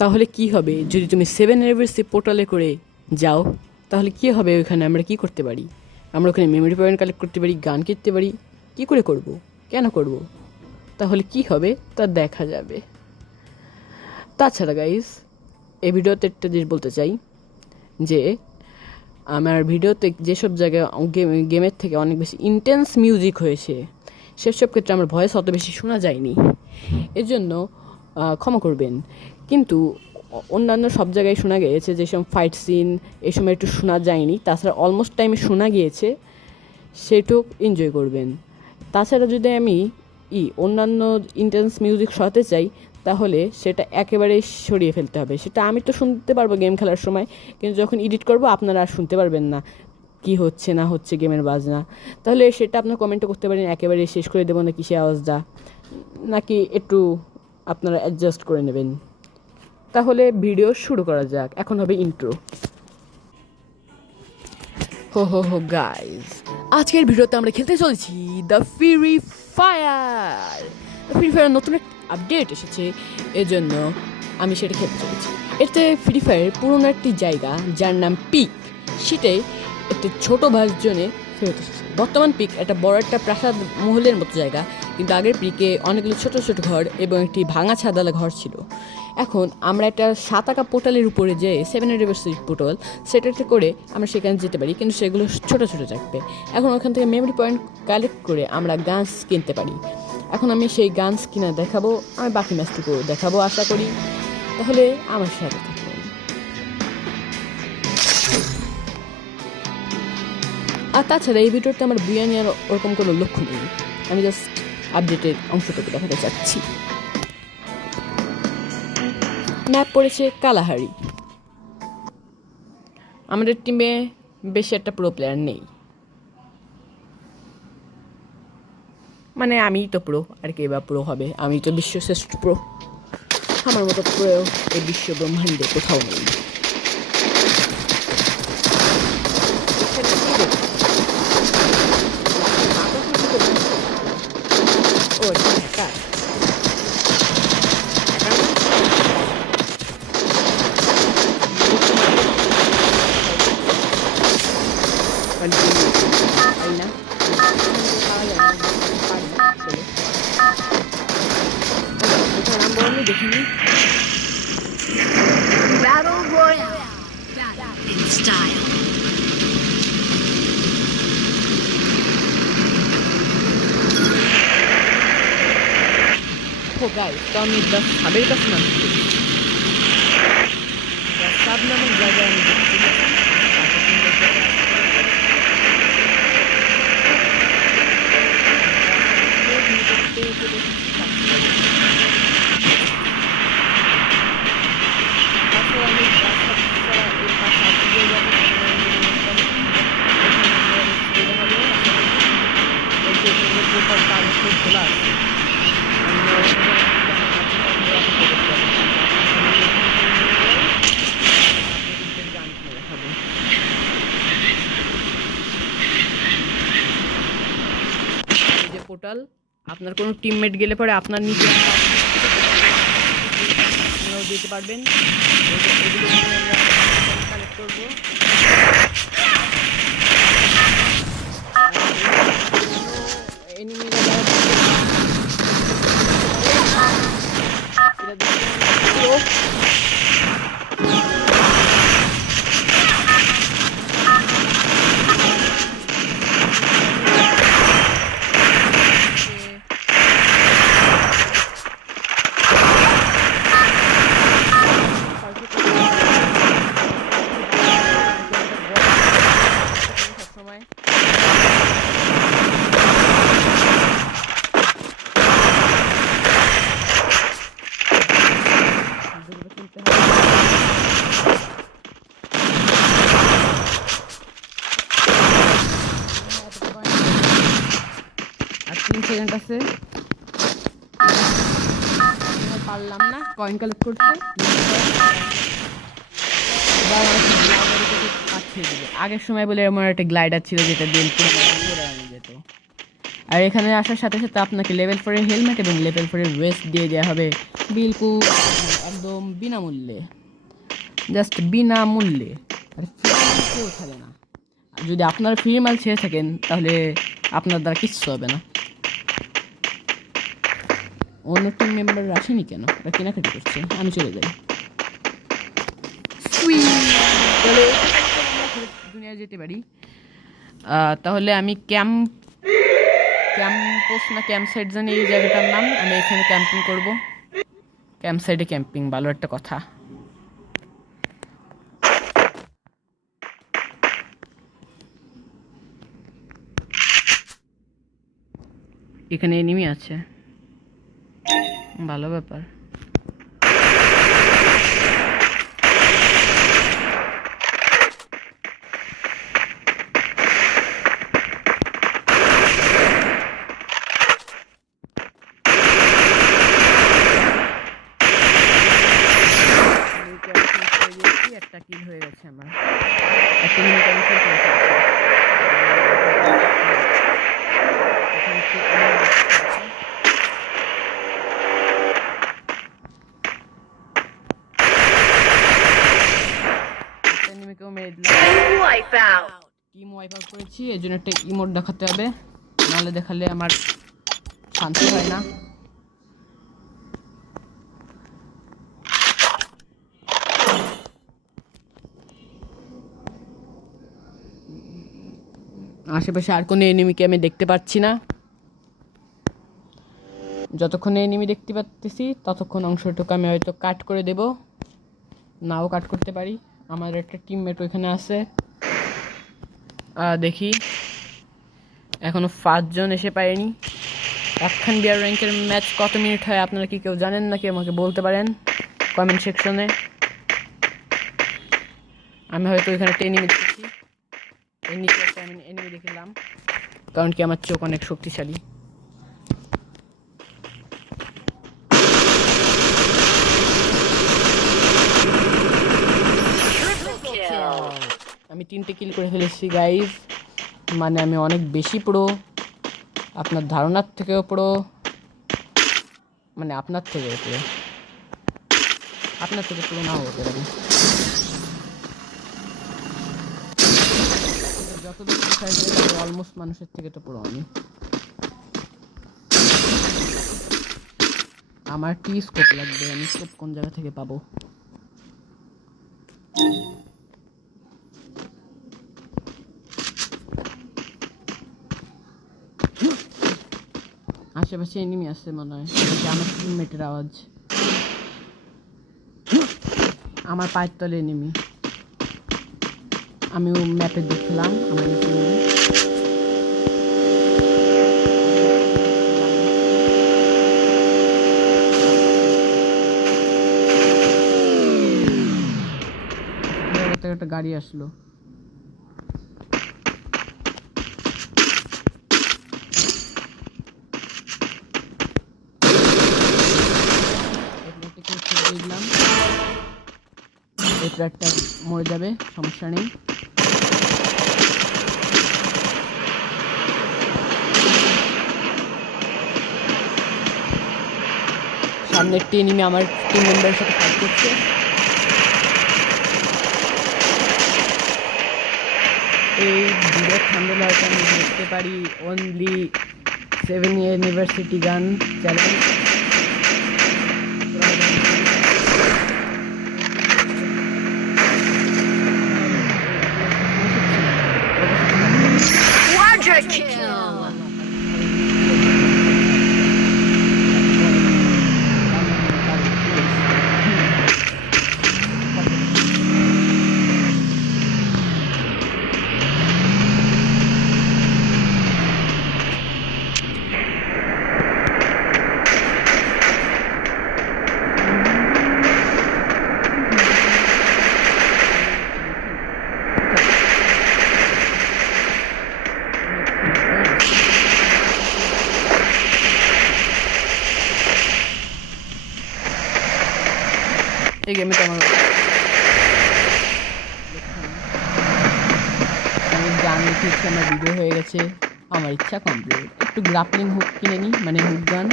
তাহলে কি হবে যদি তুমি 7 anniversary পোর্টালে করে যাও? তাহলে কি হবে ওইখানে? আমরা কি করতে পারি? আমরা ওখানে মেমোরি পয়েন্ট কালেক্ট করতে পারি, গান কিনতে পারি। কি করে করব? কেন করব? তাহলে কি হবে তা দেখা যাবে। তাছাড়া গাইস, এই ভিডিওতে একটা জিনিস বলতে চাই যে আমার ভিডিওতে যেসব জায়গায় গেমের থেকে অনেক বেশি ইন্টেন্স মিউজিক হয়েছে, সেসব ক্ষেত্রে আমার ভয়েস অত বেশি শোনা যায়নি। এর জন্য ক্ষমা করবেন। কিন্তু অন্যান্য সব জায়গায় শোনা গিয়েছে যেসব ফাইট সিন এই সময় একটু শোনা যায়নি, তাছাড়া অলমোস্ট টাইমে শোনা গিয়েছে, সেটুক এনজয় করবেন। তাছাড়া যদি আমি অন্যান্য ইন্টেন্স মিউজিক সরাতে চাই, তাহলে সেটা একেবারেই সরিয়ে ফেলতে হবে। সেটা আমি তো শুনতে পারবো গেম খেলার সময়, কিন্তু যখন এডিট করব আপনারা আর শুনতে পারবেন না কি হচ্ছে না হচ্ছে গেমের বাজনা। তাহলে সেটা আপনার কমেন্টও করতে পারেন, একেবারে শেষ করে দেবো নাকি সে আওয়াজটা, নাকি একটু আপনারা অ্যাডজাস্ট করে নেবেন। তাহলে ভিডিও শুরু করা যাক। এখন হবে ইন্ট্রো। হো গাইজ, আজকের ভিডিওতে আমরা খেলতে চলেছি the free fire. Free fire নতুন একটা আপডেট এসেছে, এজন্য আমি সেটা খেলতে চলেছি। এতে ফ্রি ফায়ারের পুরনো একটি জায়গা যার নাম পিক, সেটাই একটি ছোট ভার্জনে ফেরত এসেছে। বর্তমান পিক একটা বড় একটা প্রাসাদ মহলের মতো জায়গা, কিন্তু আগের পিকে অনেকগুলো ছোট ছোট ঘর এবং একটি ভাঙা ছাদালা ঘর ছিল। এখন আমরা একটা 7 আঁকা পোর্টালের উপরে যে 7 anniversary পোর্টাল, সেটাতে করে আমরা সেখানে যেতে পারি, কিন্তু সেগুলো ছোট ছোট থাকবে। এখন ওখান থেকে মেমোরি পয়েন্ট কালেক্ট করে আমরা গানস কিনতে পারি। এখন আমি সেই গানস কিনা দেখাবো, আমি বাকি ম্যাচটুকু দেখাবো আশা করি। তাহলে আমার সাথে থাকুন। আর তাছাড়া এই ভিডিওতে আমার বুয়া নেওয়ার ওরকম কোনো লক্ষ্য নেই, আমি জাস্ট আপডেটের অংশটুকু দেখাতে চাচ্ছি। ম্যাপ পড়েছে কালাহারি। আমাদের টিমে বেশি একটা প্রো প্লেয়ার নেই, মানে আমিই তো প্রো, আর কে বা প্রো হবে? আমি তো বিশ্বশ্রেষ্ঠ প্রো, আমার মতো প্রো এই বিশ্ব ব্রহ্মাণ্ডে কোথাও নেই। ও ঢাকা দেখিনি। Battle Royale. Battle in style. ও গাইস, তো আমি দ্য সাবের কাছে নামছি। দ্য সাব নামক জায়গায় আমি দেখতে গেছি। খোলা আছে। পোর্টাল, আপনার কোনো টিমমেট গেলে পরে আপনার নিচে আপনারাও দিতে পারবেন। এগুলো আমরা কালেক্ট করবো। এনিমিরা সবসময় আর 3 সেকেন্ড আছে, পারলাম না কয়েন কালেক্ট করতে। আগের সময় বলে আমার একটা গ্লাইডার ছিল যেটা দিয়ে যেত, আর আর এখানে আসার সাথে সাথে আপনাকে লেভেল 4 এর হেলমেট এবং লেভেল 4 এর ওয়েস্ট দিয়ে দেওয়া হবে বিলকুল একদম বিনামূল্যে, জাস্ট বিনামূল্যে। আর ফ্রি কেউ থাকে না। আর যদি আপনারা ফ্রি মাল ছেড়ে থাকেন তাহলে আপনার দ্বারা কিচ্ছু হবে না। অন্য টিম মেম্বার আসেনি কেন? ওরা কেনাকাটি করছে, আমি চলে যাই। তাহলে দুনিয়ায় যেতে পারি। তাহলে আমি ক্যাম্পোস না ক্যাম্প সাইড জানি এই জায়গাটার নাম, আমি এখানে ক্যাম্পিং করব। ক্যাম্প সাইডে ক্যাম্পিং ভালো একটা কথা। এখানে এনিমি আছে, ভালো ব্যাপার। একটা কিল হয়ে গেছে আমার, একটা মিনিট আমি কিল করে ফেলেছি। এনিমিকেও মেরে দিলাম। টিম ওয়াইপ আউট করেছি, এর জন্য একটা ইমোট দেখাতে হবে, নাহলে দেখালে আমার শান্তি হয় না। আশেপাশে আর কোনো এনিমিকে আমি দেখতে পাচ্ছি না। যতক্ষণ এনিমি দেখতে পাচ্ছি ততক্ষণ অংশটুকু আমি হয়তো কাট করে দেব, নাও কাট করতে পারি। আমার একটা টিমমেট ওইখানে আছে, দেখি এখনো 5 জন এসে পারেনি। একখান বিয়ার র্যাঙ্কের ম্যাচ কত মিনিট হয় আপনারা কি কেউ জানেন নাকি? আমাকে বলতে পারেন কমেন্ট সেকশনে। আমি হয়তো ওইখানে একটা এনিমি দেখেছি, এর নিচে একটা আমি এনিমি দেখলাম, কারণ কি আমার চোখ অনেক শক্তিশালী। আমি 3টে কিল করে ফেলেছি গাইজ, মানে আমি অনেক বেশি প্রো, আপনার ধারণার থেকেও প্রো, মানে আপনার থেকে প্রো, আপনার থেকে প্রো নাও হতে পারে। যতদূর অলমোস্ট মানুষের থেকে তো প্রো আমি। আমার কি স্কোপ লাগবে, আমি স্কোপ কোন জায়গা থেকে পাবো? আশেপাশে এনিমি আছে মনে হয়, আমার টিমমেটের আওয়াজ। আমার পায়ের তলে এনিমি, আমি ম্যাপে দেখলাম আমার একটা গাড়ি আসলো। দিলাম, এই ট্র্যাকটা মরে যাবে, সমস্যা নেই। সামনে একটি এনিমি আমার টিম মেম্বারের সাথে ফাইট করছে। এই ভিডিও থাম্বনেল হয়তো আমি দেখতে পারি অনলি 7 ইউনিভার্সিটি গান চ্যালেঞ্জ। Quadra kill! এই গেমে তো আমার আমি গান লিখেছি, আমার ভিডিও হয়ে গেছে, আমার ইচ্ছা কমপ্লিট। একটু গ্রাপলিং হুক কিনে নিই, মানে হুক গান।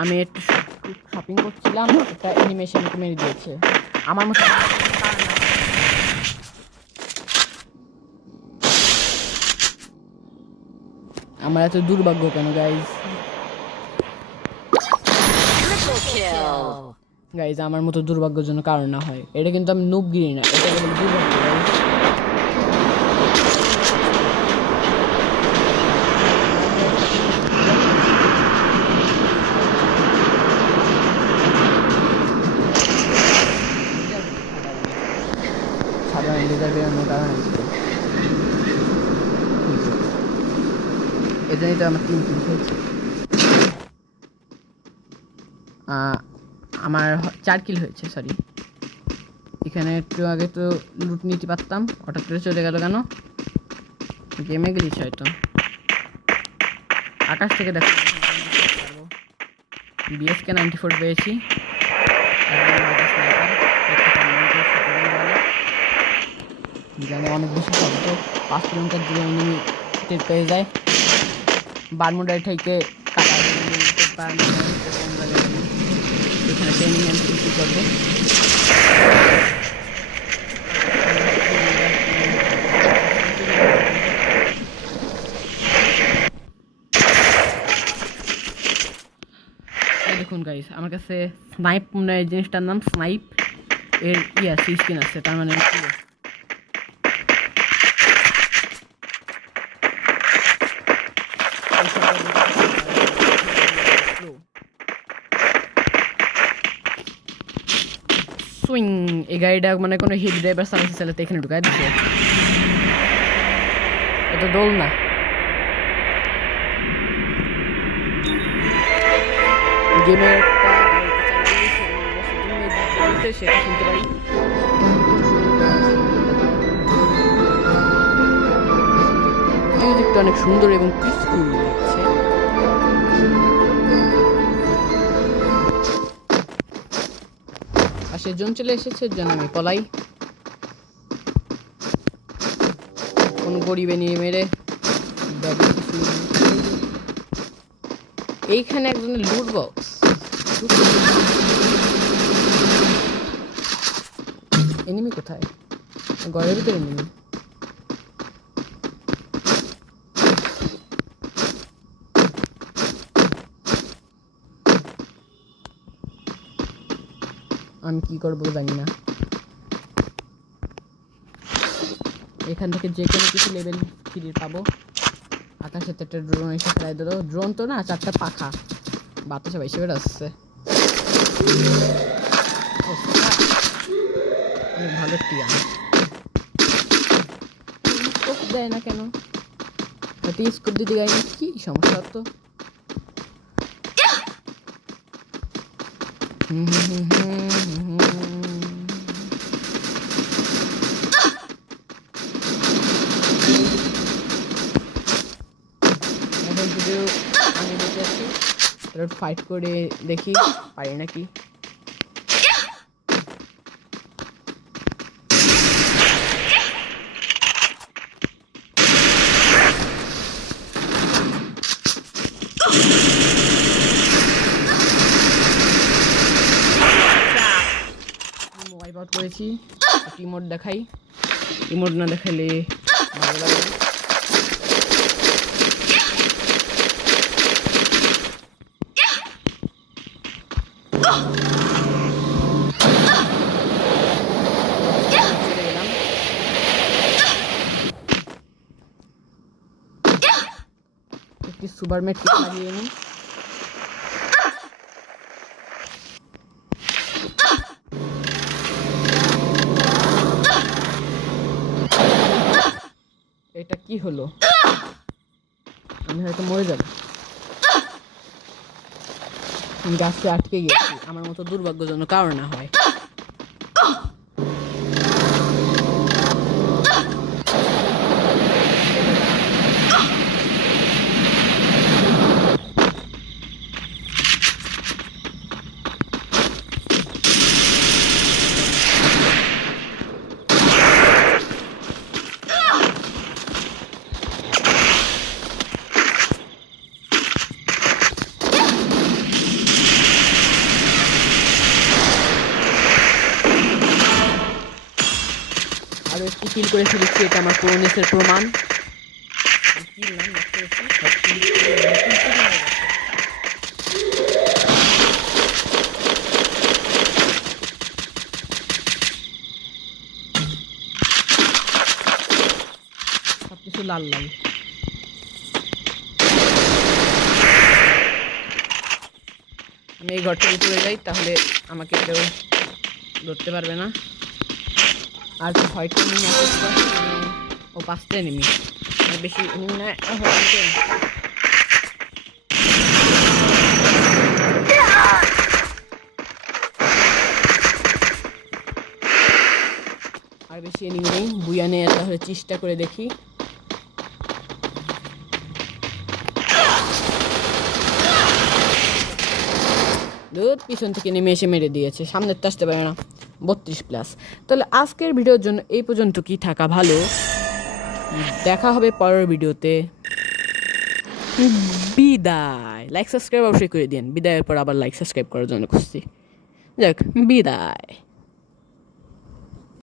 আমি একটু শপিং করছিলাম, একটা অ্যানিমেশন মেরে দিয়েছে আমার মতো। আমার এত দুর্ভাগ্য কেন গাইজ? গাইজ আমার মতো দুর্ভাগ্যের জন্য কারণ না হয়, এটা কিন্তু আমি নুবগিরি না, এটা কেবল দুর্ভাগ্য guys। সাধারণ লেজার বেরোনোর কারণ এজন্যই তো আমার 3 কিল হয়েছে। আমার 4 কিল হয়েছে, সরি। এখানে একটু আগে তো লুট নিতে পারতাম, হঠাৎ করে চলে গেল কেন? গেমে গ্লিচ হয়তো। আকাশ থেকে দেখো, বিএসকে 94 পেয়েছি। জানে অনেক বেশি শব্দ, 5 কিলোমিটার দূরে এনিমি টের পেয়ে যায়। বারমুডার থেকে এখানে ট্রেনিং আমি কি করবো? দেখুন গাইস, আমার কাছে স্নাইপ মনে হয় জিনিসটার নাম স্নাইপ, এর স্কিন আছে, তার মানে সুইং। এই গাড়িটা মানে কোনো হিট ড্রাইভার সার্ভিস চালাতে এখানে ঢুকায় দিচ্ছে। এটা দোল না, গেমের সেটা শুনতে পারি। মিউজিকটা অনেক সুন্দর এবং পিসফুল লাগছে। আর সেজন চলে এসেছে, যেন আমি পলাই। কোন গরিবে নিয়ে মেরে এইখানে একজনের লুট বক্স। এনিমি কোথায়? ঘরের ভিতরে এনিমি। আমি কি করবো জানি না। এখান থেকে যে কোনো কিছু লেভেল 3 পাবো। আকাশে একটা ড্রোন এসে ফেলাই দিল। ড্রোন তো না, 4টা পাখা বাতাসে বাইসে বেড়াচ্ছে। অনেক ভালো টিয়ান দেয় না কেন? স্কোপ দিতে গাই না, কি সমস্যা তো? এখন যদিও আমি বেঁচে আছি, ফাইট করে দেখি পারি নাকি। ওয়াইপ আউট করেছি। ইমোট দেখাই, ইমোট না দেখাইলে ভালো লাগে। একটি সুপার মেট লাগিয়ে নিই। এটা কি হলো? আমি হয়তো মরে যাব। গাছে আটকে গেছি, আমার মতো দুর্ভাগ্যজনক কারণ না হয়। কিল করে ফেলেছি, এটা আমার প্রোনেসের প্রমাণ। কিল না, মাত্র এসে সব kill করে নতুন করে হয়ে গেছে। সবকিছু লাল লাল। আমি এই ঘরটার উপরে যাই, তাহলে আমাকে কেউ ধরতে পারবে না। আর তো হয়তো এনিমি আসতে ও 5টা এনিমি, বেশি এনিমি না হয়তো। আর বেশি এনিমি নেই, বুয়া নিয়ে তাহলে চেষ্টা করে দেখি। দুধ পিছন থেকে নেমে এসে মেরে দিয়েছে, সামনের তো আসতে পারে না। 32+। তাহলে আজকের ভিডিওর জন্য এই পর্যন্ত কি থাকা ভালো। দেখা হবে পরের ভিডিওতে। বিদায়। লাইক সাবস্ক্রাইব অবশ্যই করে দিন। বিদায়ের পর আবার লাইক সাবস্ক্রাইব করার জন্য খুঁজছি। যাক, বিদায়।